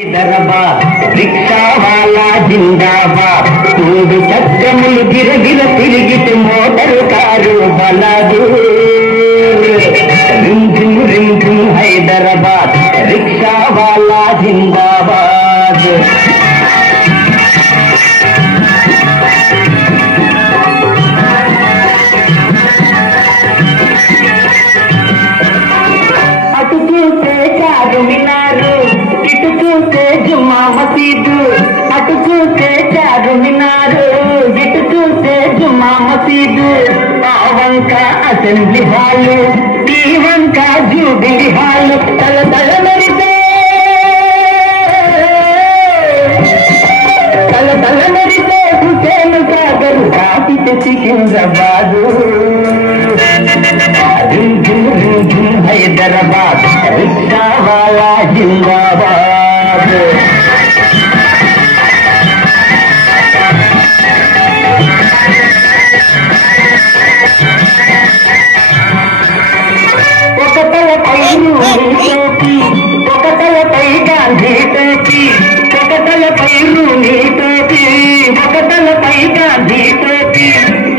Hyderabad rickshaw వాలా జిందాబాద్ మూడు చక్రములు గిరగిర తిరిగితే మోటారు కారు బలాదు రింజుం రింజుం హైదరాబాద్ రిక్షా వాలా జిందాబాద్. అటు చూస్తే చారుమినారు, ఇటు చూస్తే జుమ్మా మసీదు. అటు చూస్తే చారుమినారు, ఇటు చూస్తే జుమ్మా మసీదు. ఆ వంక అసెంబ్లీ హాలు, ఈ వంక జూబిలీ హాలు. తల తల మెరిసే హుసేన్ సాగర్ దాటితే సికింద్రాబాదు. హైదరాబాద్ రిక్షా వాలా జిందాబాద్. ఒక తలపై టోపీ, ఒక తలపై గాంధీ టోపీ, ఒక తలపై రూని టోపీ, ఒక తలపై గాంధీ టోపీ.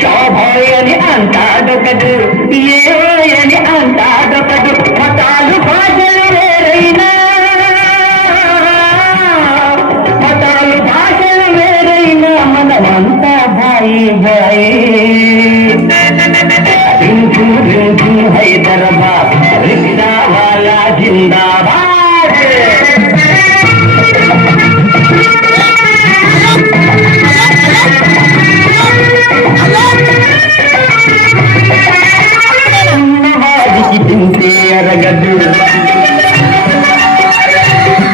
చాభాయ్ అని అంటాడొకడు, ఏని అంటాడొకడు. మతాలు భాషలు వేరైనా, మతాలు భాషలు వేరైనా మనమంతా భాయి భాయి. రింజు రింజు హైదరాబాద్ రిక్షా వాలా జిందాబాద్. ఉన్నవాడికి తింటే అరగదు,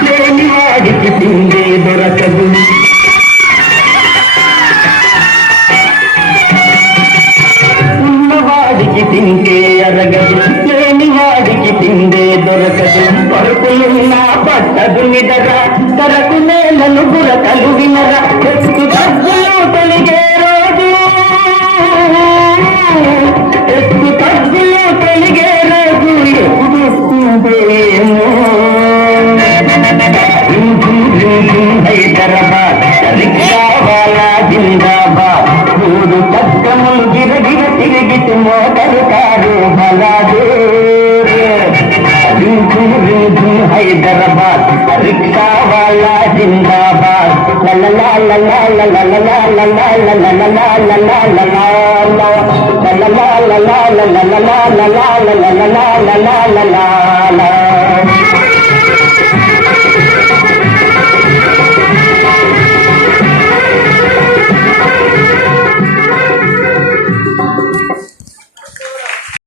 లేని వాడికి తిండే దొరకదు. ఉన్నవాడికి తింటే అరగదు, లేని వాడికి తిండే దొరకదు. కొరకులున్నా పట్టదు నిదర, తరకు నేలను గురకలు వినర. ఎత్తు తగ్గులు తొలిగే రోజు, ఎత్తు తగ్గులు తొలిగే రోజు ఎప్పుడు వస్తుందేమో. హైదరాబాద్ రిక్షా వాలా జిందాబాద్ మూడు చక్రములు గిరగిర తిరిగితే మోటారు కారు బలాదు. హైదరాబాద్ రిక్షా వాలా జిందాబాద్. లలా లలా లలా లలా లలా లలా లలా లలా లలా లలా లలా లలా లలా లలా లలా లలా లలా.